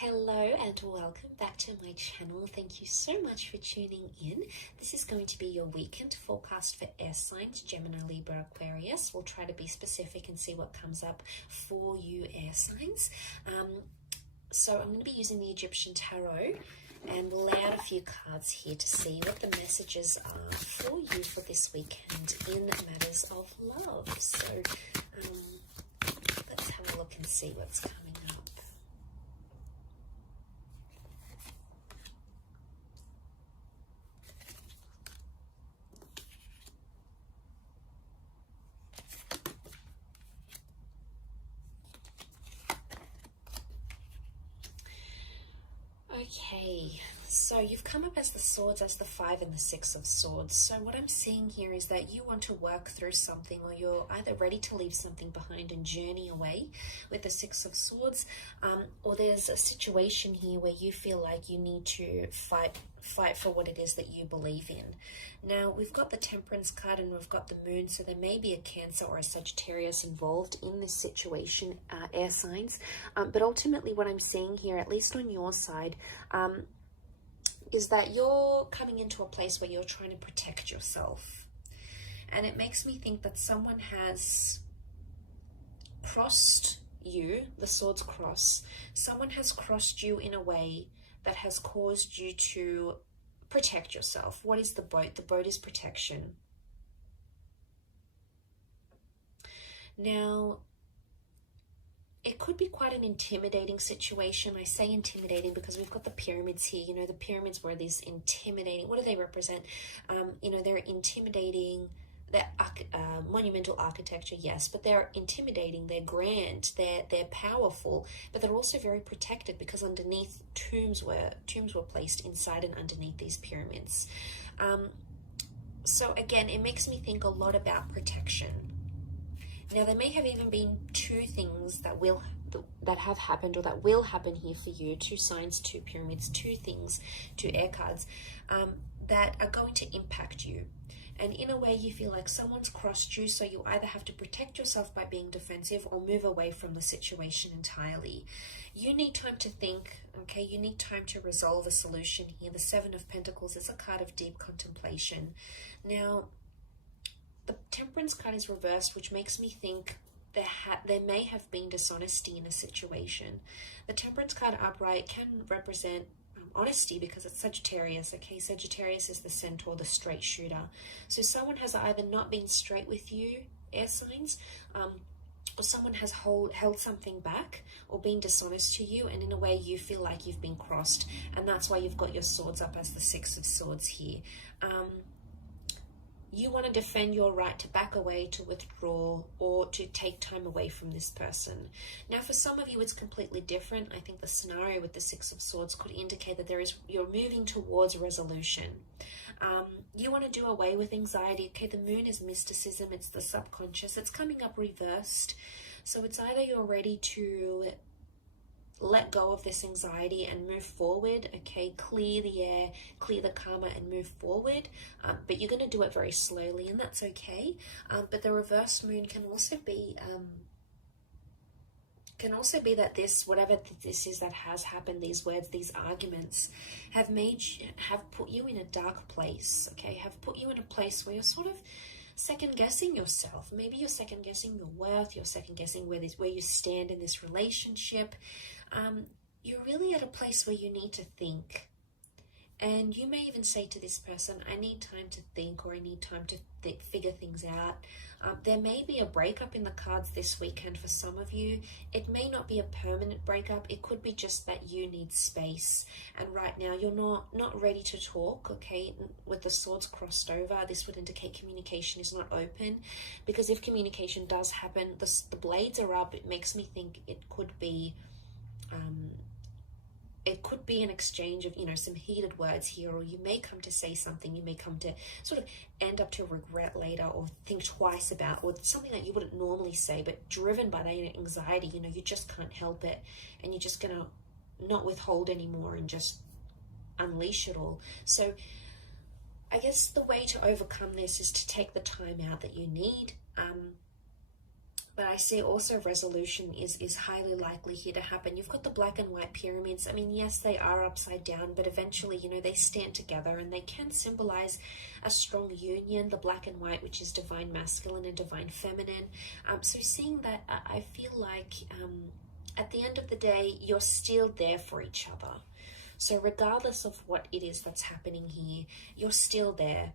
Hello and welcome back to my channel. Thank you so much for tuning in. This is going to be your weekend forecast for air signs, Gemini, Libra, Aquarius. We'll try to be specific and see what comes up for you air signs. So I'm going to be using the Egyptian Tarot and we'll lay out a few cards here to see what the messages are for you for this weekend in matters of love. So let's have a look and see what's coming up. Okay, so you've come up as the Swords, as the 5 and the 6 of Swords. So what I'm seeing here is that you want to work through something, or you're either ready to leave something behind and journey away with the 6 of Swords, or there's a situation here where you feel like you need to fight for what it is that you believe in. Now, we've got the Temperance card and we've got the Moon, so there may be a Cancer or a Sagittarius involved in this situation, air signs. But ultimately what I'm seeing here, at least on your side, is that you're coming into a place where you're trying to protect yourself. And it makes me think that someone has crossed you, the Swords cross. Someone has crossed you in a way that has caused you to protect yourself. What is the boat? The boat is protection. Now, it could be quite an intimidating situation. I say intimidating because we've got the pyramids here. You know, the pyramids were these intimidating, what do they represent? You know, they're intimidating. They're monumental architecture, yes, but they're intimidating, they're grand, they're powerful, but they're also very protected because underneath tombs were placed inside and underneath these pyramids. So again, it makes me think a lot about protection. Now, there may have even been two things that have happened or that will happen here for you, 2 signs, 2 pyramids, 2 things, 2 air cards, that are going to impact you. And in a way, you feel like someone's crossed you, so you either have to protect yourself by being defensive or move away from the situation entirely. You need time to think, okay? You need time to resolve a solution here. The 7 of Pentacles is a card of deep contemplation. Now, the Temperance card is reversed, which makes me think there may have been dishonesty in a situation. The Temperance card upright can represent honesty because it's Sagittarius, okay? Sagittarius is the centaur, the straight shooter. So someone has either not been straight with you, air signs, or someone has held something back or been dishonest to you, and in a way you feel like you've been crossed, and that's why you've got your swords up as the 6 of Swords here. You want to defend your right to back away, to withdraw, or to take time away from this person. Now, for some of you, it's completely different. I think the scenario with the 6 of Swords could indicate that you're moving towards resolution. You want to do away with anxiety. Okay, the Moon is mysticism. It's the subconscious. It's coming up reversed. So it's either you're ready to let go of this anxiety and move forward, okay, clear the air, clear the karma and move forward, but you're going to do it very slowly, and that's okay. But the reversed Moon can also be that this, whatever this is that has happened, these words, these arguments have put you in a dark place, okay, have put you in a place where you're sort of second guessing yourself. Maybe you're second guessing your worth, you're second guessing where you stand in this relationship. You're really at a place where you need to think. And you may even say to this person, I need time to think, or I need time to figure things out. There may be a breakup in the cards this weekend for some of you. It may not be a permanent breakup. It could be just that you need space. And right now you're not ready to talk, okay? With the swords crossed over, this would indicate communication is not open. Because if communication does happen, the blades are up. It makes me think it could be an exchange of, some heated words here, or you may come to say something, you may come to sort of end up to regret later or think twice about, or something that you wouldn't normally say, but driven by that anxiety, you just can't help it, and you're just gonna not withhold anymore and just unleash it all. So I guess the way to overcome this is to take the time out that you need. But I see also resolution is highly likely here to happen. You've got the black and white pyramids. I mean, yes, they are upside down, but eventually, you know, they stand together and they can symbolize a strong union, the black and white, which is divine masculine and divine feminine. So seeing that, I feel like at the end of the day, you're still there for each other. So regardless of what it is that's happening here, you're still there.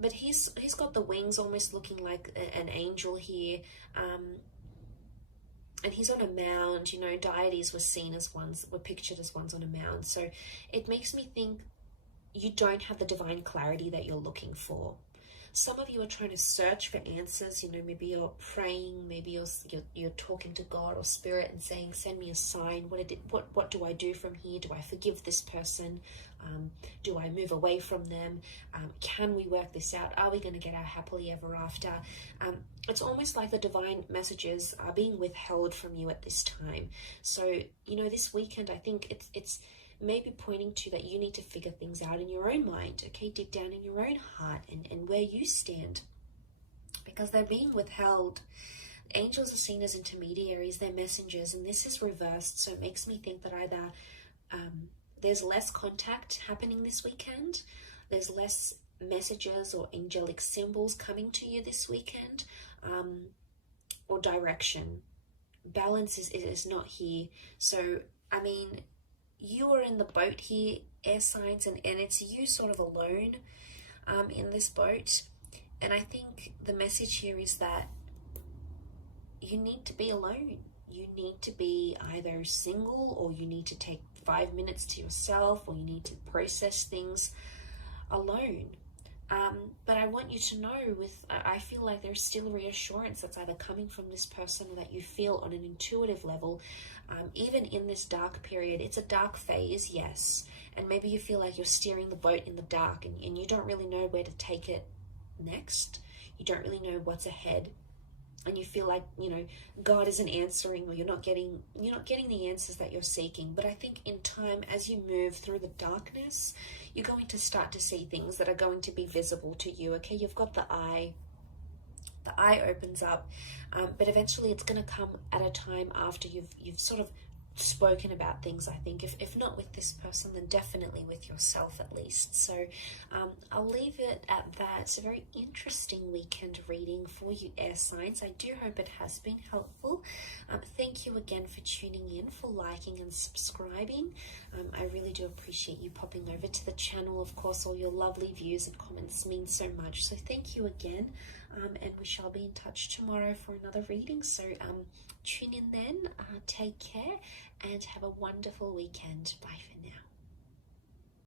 But he's got the wings almost looking like an angel here, and he's on a mound. You know, deities were pictured as ones on a mound. So it makes me think you don't have the divine clarity that you're looking for. Some of you are trying to search for answers. You know, maybe you're praying, maybe you're talking to God or Spirit and saying, "Send me a sign. What do I do from here? Do I forgive this person? Do I move away from them? Can we work this out? Are we going to get our happily ever after?" It's almost like the divine messages are being withheld from you at this time. So, you know, this weekend, I think it's maybe pointing to that you need to figure things out in your own mind, okay? Dig down in your own heart and where you stand, because they're being withheld. Angels are seen as intermediaries, they're messengers, and this is reversed. So it makes me think that either there's less contact happening this weekend, there's less messages or angelic symbols coming to you this weekend, or direction. Balance is not here. So, I mean, you are in the boat here, air signs, and it's you sort of alone in this boat. And I think the message here is that you need to be alone. You need to be either single, or you need to take 5 minutes to yourself, or you need to process things alone. But I want you to know, I feel like there's still reassurance that's either coming from this person, or that you feel on an intuitive level. Even in this dark period, it's a dark phase, yes, and maybe you feel like you're steering the boat in the dark, and you don't really know where to take it next. You don't really know what's ahead, and you feel like, you know, God isn't answering, or you're not getting the answers that you're seeking. But I think in time, as you move through the darkness, you're going to start to see things that are going to be visible to you. Okay, you've got the eye opens up, but eventually it's going to come at a time after you've sort of spoken about things. I think if not with this person, then definitely with yourself at least. So I'll leave it at that. It's a very interesting weekend reading for you, air signs. I do hope it has been helpful. Thank you again for tuning in, for liking and subscribing. I really do appreciate you popping over to the channel. Of course, all your lovely views and comments mean so much. So thank you again, and we shall be in touch tomorrow for another reading. So tune in then, take care, and have a wonderful weekend. Bye for now.